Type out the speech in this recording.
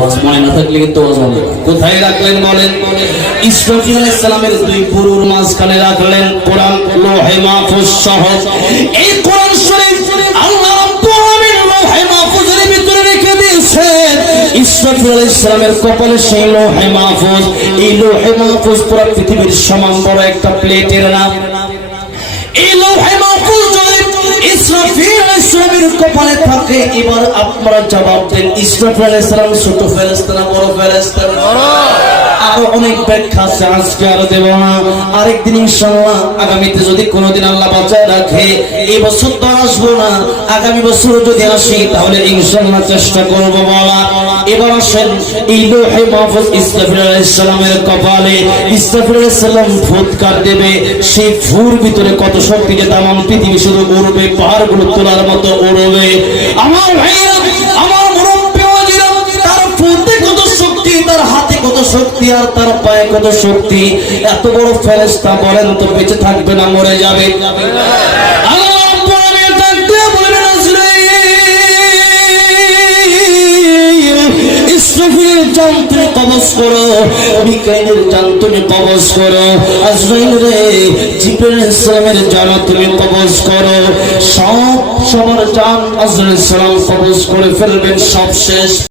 মনে না থাকলে কিন্তু কোথায় রাখলেন বলেন? ইসরাফিল আলাইহিস সালামের দুই পুরুর মাঝখানে রাখলেন কোরআন, লৌহে মাহফুজ সহ। এই কোরআন শরীফ আল্লাহ রাব্বুল আলামিন লৌহে মাহফুজের ভিতরে রেখে দিয়েছেন। ইসরাফিল আলাইহিস সালামের কপালে সেই লৌহে মাহফুজ। এই লৌহে মাহফুজ পুরো পৃথিবীর সমান বড় একটা প্লেটের নাম। এই লৌহে মাহফুজ ইসরাফিল আলাইহিস সালামের কপালে থাকে। এবার আপনারা জবাব দেন, ইসরাফিল আলাইহিস সালাম ছোট ফেরেশতা না বড় ফেরেশতা? আরো অনেক ব্যাখ্যা আছে, আজকে আর দেব না, আরেকদিন ইনশাআল্লাহ। আগামীতে যদি কোনোদিন আল্লাহ বাঁচায় রাখে, এই বছর তো আসবো না, আগামী বছর যদি আসি তাহলে ইনশাআল্লাহ চেষ্টা করব বলা। এবার আসেন, এই লৌহে মাহফুজ ইসরাফিল আলাইহিস সালামের কপালে। ইসরাফিল আলাইহিস সালাম ফুৎকার দেবে, সেই ফুর ভিতরে কত শক্তি যে তামাম পৃথিবী শুধু উড়বে, পাহাড়গুলো তোলার মতো উড়বে। আমার ভাইরা, আমার মুরব্বি ওয়াজিরা, তার ফুতে কত শক্তি, তার হাতে কত শক্তি, আর তার পায়ে কত শক্তি। এত বড় ফেরেশতা বলেন তো বেঁচে থাকবে না মরে যাবে? ইসরাফিলের জান তুমি কবজ করো, মিকাইলের জান তুমি কবজ করো, আজরাইল রে জিবরাইল আলাইহিস সালামের জান তুমি কবজ করো। সবার জান আজরাইল সালাম কবজ করে ফেলবেন, সব শেষ।